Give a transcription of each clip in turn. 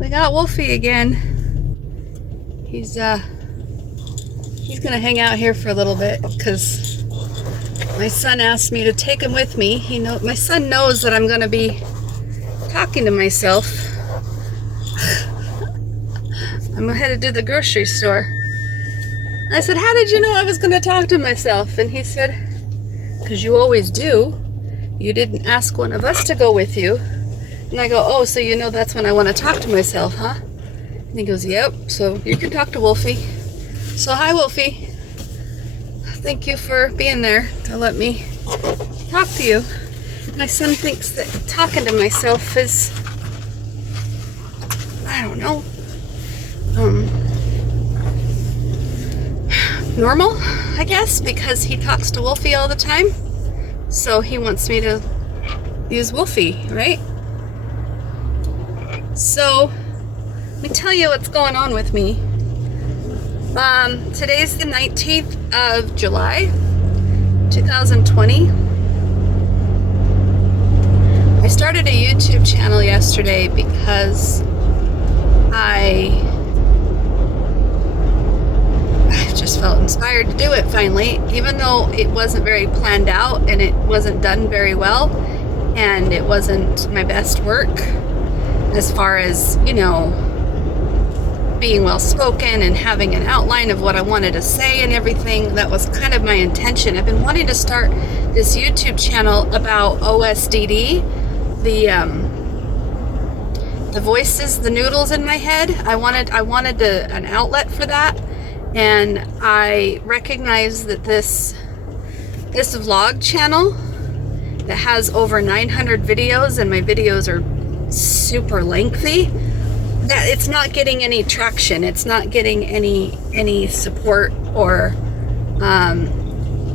We got Wolfie again. He's gonna hang out here for a little bit because my son asked me to take him with me. My son knows that I'm gonna be talking to myself. I'm headed to the grocery store. I said, how did you know I was gonna talk to myself? And he said, because you always do. You didn't ask one of us to go with you. And I go, oh, so you know that's when I want to talk to myself, huh? And he goes, yep, so you can talk to Wolfie. So hi, Wolfie. Thank you for being there to let me talk to you. My son thinks that talking to myself is, I don't know, normal, I guess, because he talks to Wolfie all the time. So he wants me to use Wolfie, right? So let me tell you what's going on with me. Today's the 19th of July, 2020. I started a YouTube channel yesterday because I just felt inspired to do it finally, even though it wasn't very planned out and it wasn't done very well and it wasn't my best work as far as, being well spoken and having an outline of what I wanted to say and everything. That was kind of my intention. I've been wanting to start this YouTube channel about OSDD, the voices, the noodles in my head. I wanted an outlet for that. And I recognize that this vlog channel that has over 900 videos, and my videos are super lengthy, that it's not getting any traction. It's not getting any support or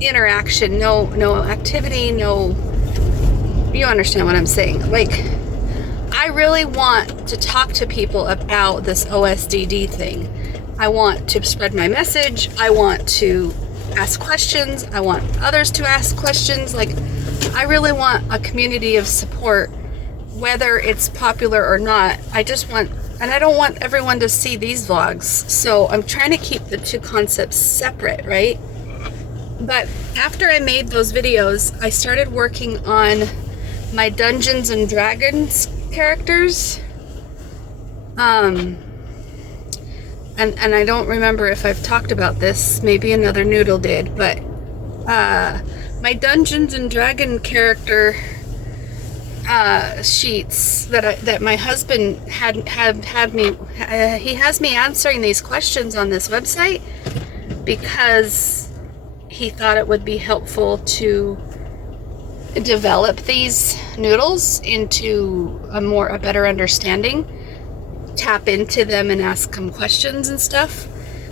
interaction. No activity. No, you understand what I'm saying? Like, I really want to talk to people about this OSDD thing. I want to spread my message. I want to ask questions. I want others to ask questions. Like, I really want a community of support, whether it's popular or not. I don't want everyone to see these vlogs. So I'm trying to keep the two concepts separate, right? But after I made those videos, I started working on my Dungeons and Dragons characters. And I don't remember if I've talked about this. Maybe another noodle did, but my Dungeons and Dragon character sheets that my husband had me. He has me answering these questions on this website because he thought it would be helpful to develop these noodles into a better understanding. Tap into them and ask them questions and stuff.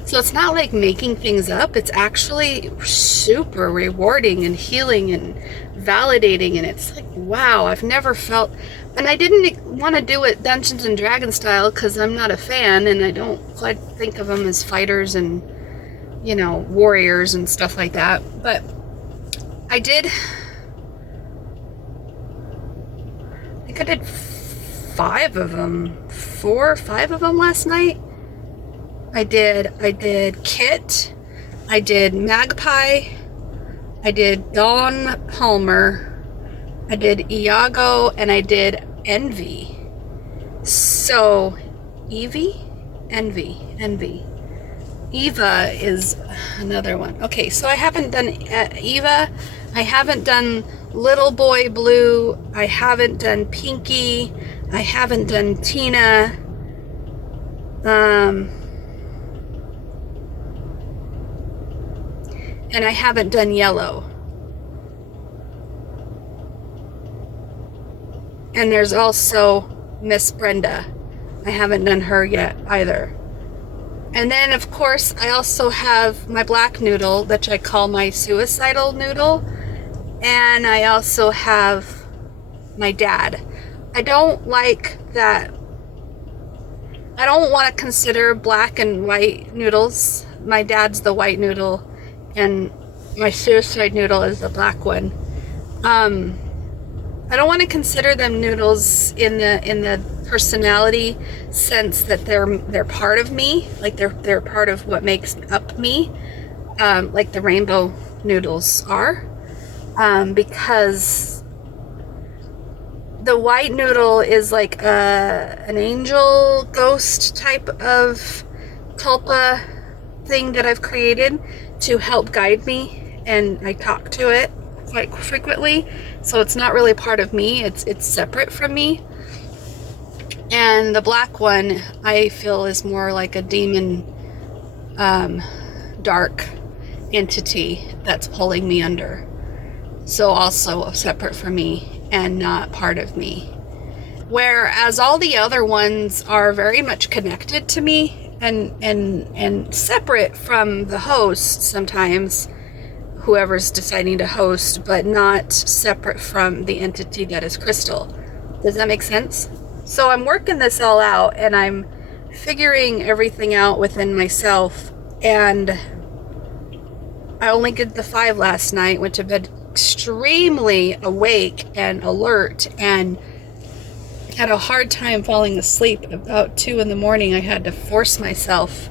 So it's not like making things up. It's actually super rewarding and healing and validating, and it's like, wow, I've never felt. And I didn't want to do it Dungeons and Dragons style because I'm not a fan, and I don't quite think of them as fighters and warriors and stuff like that. But I think I did 5 of them, 4 or 5 of them last night. I did Kit, I did Magpie, I did Dawn Palmer, I did Iago, and I did Envy. So Envy. Eva is another one. Okay, so I haven't done Eva. I haven't done Little Boy Blue. I haven't done Pinky. I haven't done Tina. And I haven't done Yellow. And there's also Miss Brenda. I haven't done her yet either. And then, of course, I also have my black noodle, which I call my suicidal noodle. And I also have my dad. I don't like that. I don't want to consider black and white noodles. My dad's the white noodle, and my suicide noodle is the black one. I don't want to consider them noodles in the personality sense that they're part of me, like they're part of what makes up me, like the rainbow noodles are, because the white noodle is like an angel ghost type of tulpa thing that I've created to help guide me, and I talk to it quite frequently, so it's not really part of me, it's separate from me. And the black one I feel is more like a demon, dark entity that's pulling me under, so also separate from me and not part of me. Whereas all the other ones are very much connected to me and separate from the host sometimes, whoever's deciding to host, but not separate from the entity that is Crystal. Does that make sense? So I'm working this all out, and I'm figuring everything out within myself, and I only did the 5 last night, went to bed extremely awake and alert, and had a hard time falling asleep. About 2 in the morning, I had to force myself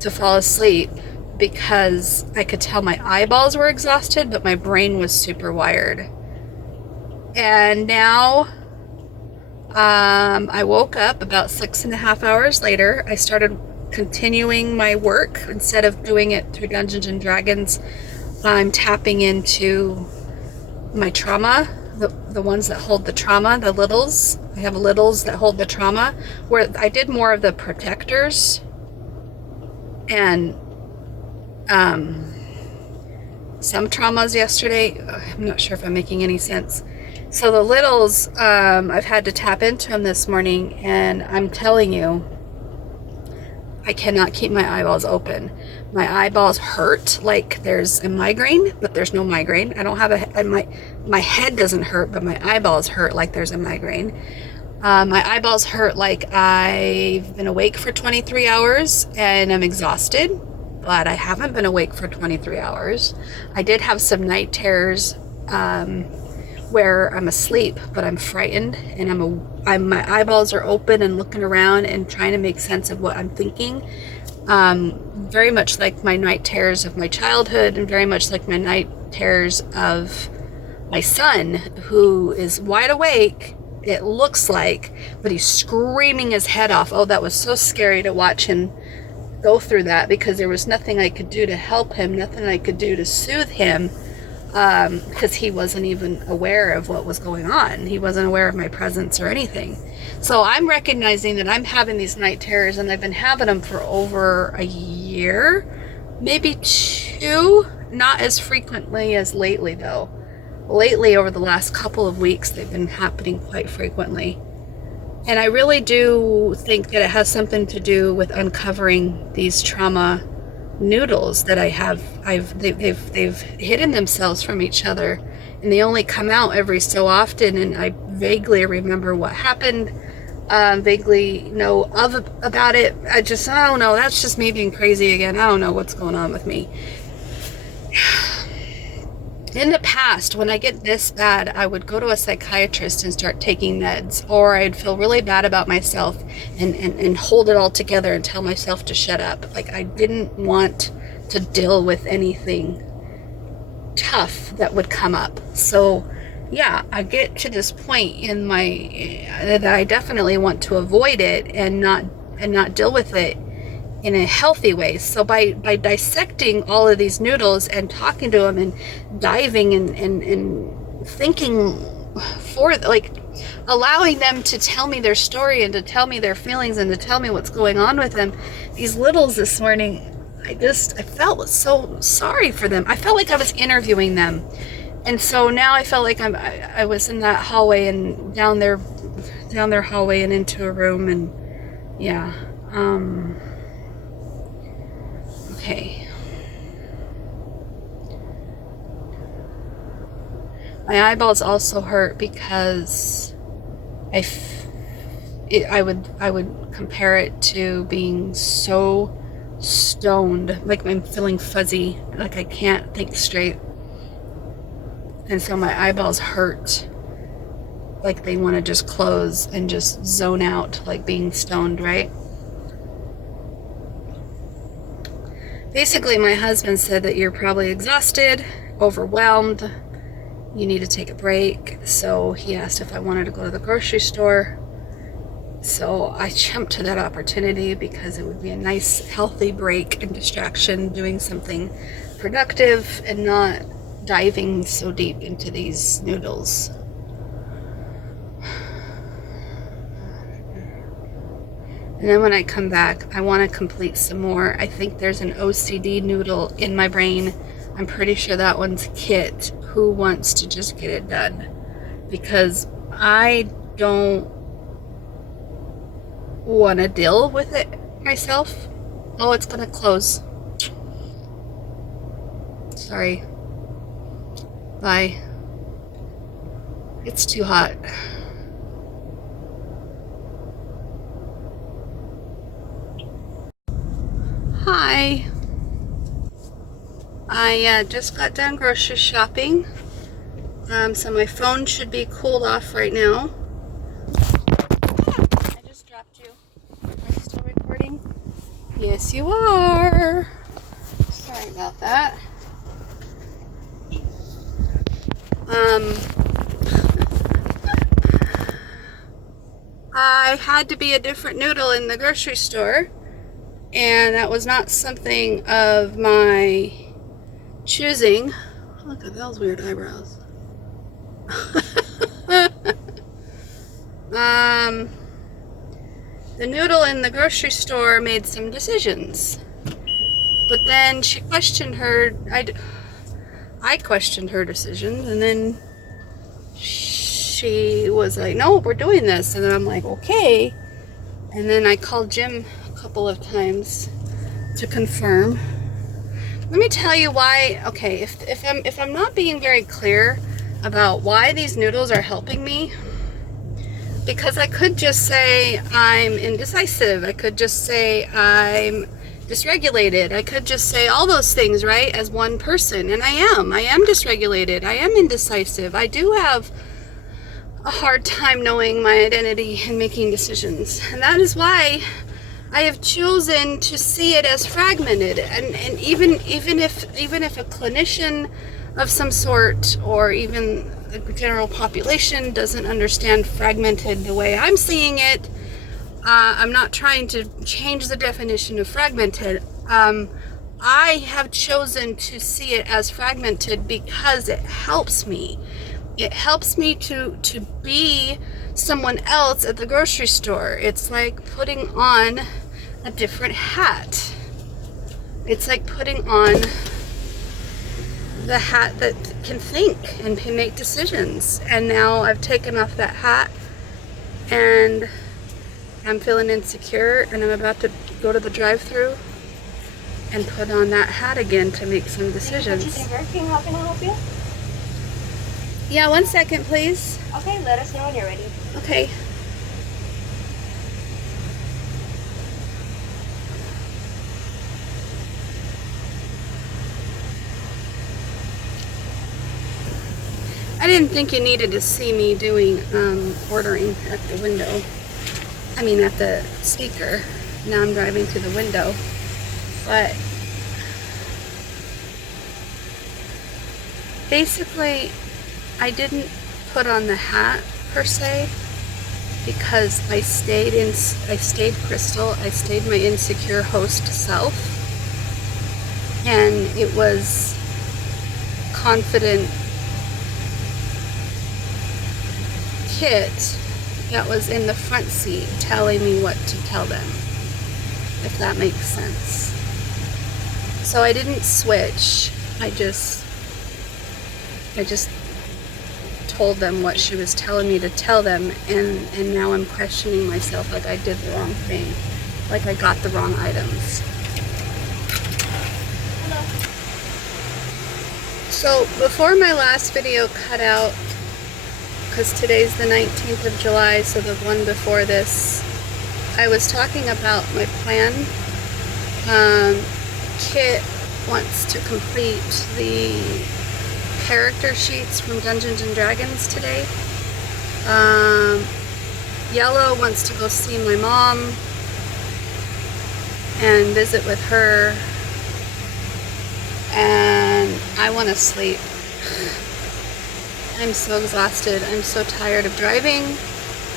to fall asleep because I could tell my eyeballs were exhausted, but my brain was super wired. And now I woke up about 6.5 hours later. I started continuing my work. Instead of doing it through Dungeons and Dragons, I'm tapping into my trauma, the ones that hold the trauma, the littles. I have littles that hold the trauma, where I did more of the protectors and some traumas yesterday. I'm not sure if I'm making any sense. So the littles, I've had to tap into them this morning, and I'm telling you, I cannot keep my eyeballs open. My eyeballs hurt like there's a migraine, but there's no migraine. I don't have my head doesn't hurt, but my eyeballs hurt like there's a migraine. My eyeballs hurt like I've been awake for 23 hours and I'm exhausted, but I haven't been awake for 23 hours. I did have some night terrors, where I'm asleep, but I'm frightened, and my eyeballs are open and looking around and trying to make sense of what I'm thinking. Very much like my night terrors of my childhood, and very much like my night terrors of my son, who is wide awake, it looks like, but he's screaming his head off. Oh, that was so scary to watch him go through that, because there was nothing I could do to help him, nothing I could do to soothe him. Because he wasn't even aware of what was going on. He wasn't aware of my presence or anything. So I'm recognizing that I'm having these night terrors, and I've been having them for over a year, maybe 2, not as frequently as lately though. Lately, over the last couple of weeks, they've been happening quite frequently. And I really do think that it has something to do with uncovering these trauma noodles that I have. They've hidden themselves from each other, and they only come out every so often, and I vaguely remember what happened, vaguely know about it. I don't know, that's just me being crazy again. I don't know what's going on with me. In the past, when I get this bad, I would go to a psychiatrist and start taking meds, or I'd feel really bad about myself and hold it all together and tell myself to shut up. Like, I didn't want to deal with anything tough that would come up. So yeah, I get to this point in my that I definitely want to avoid it and not deal with it in a healthy way. So by dissecting all of these noodles and talking to them and diving and thinking for, like, allowing them to tell me their story and to tell me their feelings and to tell me what's going on with them, these littles this morning, I felt so sorry for them. I felt like I was interviewing them. And so now I felt like I was in that hallway and down their hallway and into a room, and yeah. Okay. My eyeballs also hurt because I would compare it to being so stoned, like I'm feeling fuzzy, like I can't think straight, and so my eyeballs hurt like they want to just close and just zone out, like being stoned, right? Basically, my husband said that you're probably exhausted, overwhelmed, you need to take a break. So he asked if I wanted to go to the grocery store. So I jumped to that opportunity because it would be a nice, healthy break and distraction, doing something productive and not diving so deep into these noodles. And then when I come back, I want to complete some more. I think there's an OCD noodle in my brain. I'm pretty sure that one's Kit, who wants to just get it done. Because I don't want to deal with it myself. Oh, it's going to close. Sorry. Bye. It's too hot. Hi. I just got done grocery shopping. So my phone should be cooled off right now. I just dropped you. Are you still recording? Yes, you are. Sorry about that. I had to be a different noodle in the grocery store, and that was not something of my choosing. Look at those weird eyebrows. The noodle in the grocery store made some decisions, but then she questioned her. I questioned her decisions, and then she was like, "No, we're doing this," and then I'm like, "Okay." And then I called Jim a couple of times to confirm. Let me tell you why. Okay, if I'm not being very clear about why these noodles are helping me, because I could just say I'm indecisive. I could just say I'm dysregulated. I could just say all those things, right, as one person. And I am dysregulated. I am indecisive. I do have a hard time knowing my identity and making decisions. And that is why I have chosen to see it as fragmented. And even if a clinician of some sort, or even the general population, doesn't understand fragmented the way I'm seeing it, I'm not trying to change the definition of fragmented. I have chosen to see it as fragmented because it helps me. It helps me to be someone else at the grocery store. It's like putting on a different hat. It's like putting on the hat that can think and can make decisions. And now I've taken off that hat and I'm feeling insecure, and I'm about to go to the drive-thru and put on that hat again to make some decisions. How can I help you? Yeah, 1 second, please. Okay, let us know when you're ready. Okay. I didn't think you needed to see me doing ordering at the window. I mean, at the speaker. Now I'm driving to the window. But basically, I didn't put on the hat per se because I stayed Crystal. I stayed my insecure host self, and it was confident Kit that was in the front seat telling me what to tell them, if that makes sense. So I didn't switch. I just told them what she was telling me to tell them, and now I'm questioning myself, like I did the wrong thing, like I got the wrong items. Hello. So before my last video cut out, because today's the 19th of July, so the one before this, I was talking about my plan. Kit wants to complete the character sheets from Dungeons and Dragons today. Yellow wants to go see my mom and visit with her. And I want to sleep. I'm so exhausted. I'm so tired of driving.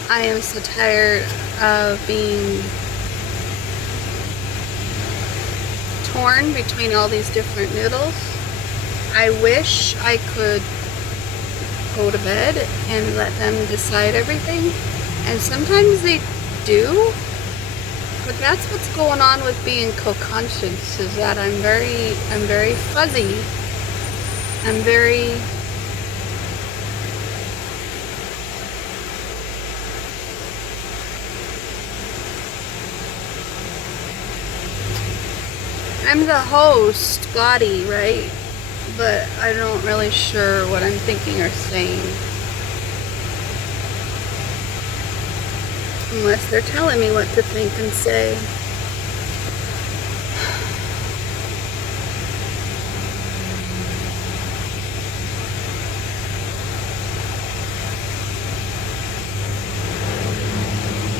I am so tired of being torn between all these different noodles. I wish I could go to bed and let them decide everything. And sometimes they do. But that's what's going on with being co-conscious, is that I'm very fuzzy. I'm the host, body, right? But I don't really sure what I'm thinking or saying. Unless they're telling me what to think and say.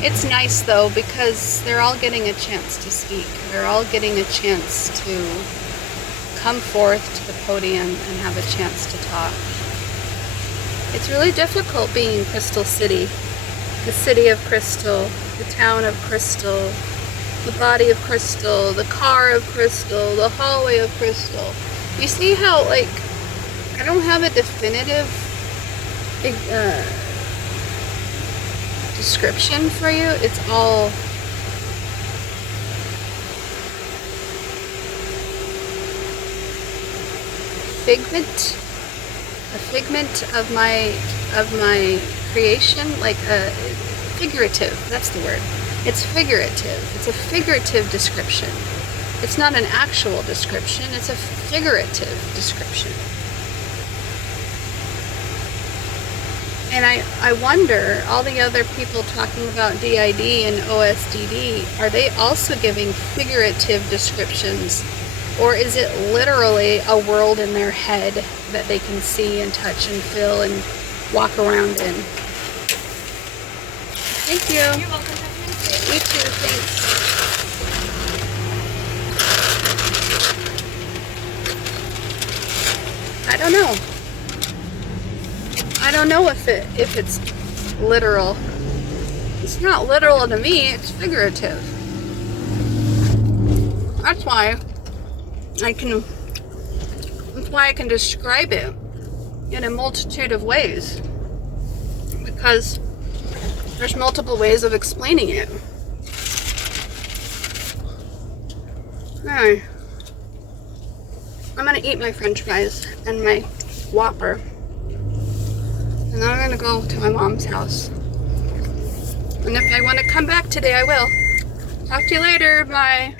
It's nice though, because they're all getting a chance to speak. They're all getting a chance to come forth to the podium and have a chance to talk. It's really difficult being Crystal City. The city of crystal, the town of crystal, the body of crystal, the car of crystal, the hallway of crystal. You see how, like, I don't have a definitive description for you. It's all a figment of my creation, like a figurative, that's the word. It's figurative. It's a figurative description. It's not an actual description, it's a figurative description. And I wonder, all the other people talking about d.i.d. and OSDD, are they also giving figurative descriptions? Or is it literally a world in their head that they can see and touch and feel and walk around in? Thank you. You're welcome. Have a nice day. You too, thanks. I don't know. I don't know if it's literal. It's not literal to me, it's figurative. That's why I can describe it in a multitude of ways, because there's multiple ways of explaining it. Alright. I'm gonna eat my french fries and my Whopper. And then I'm gonna go to my mom's house. And if I want to come back today, I will. Talk to you later. Bye.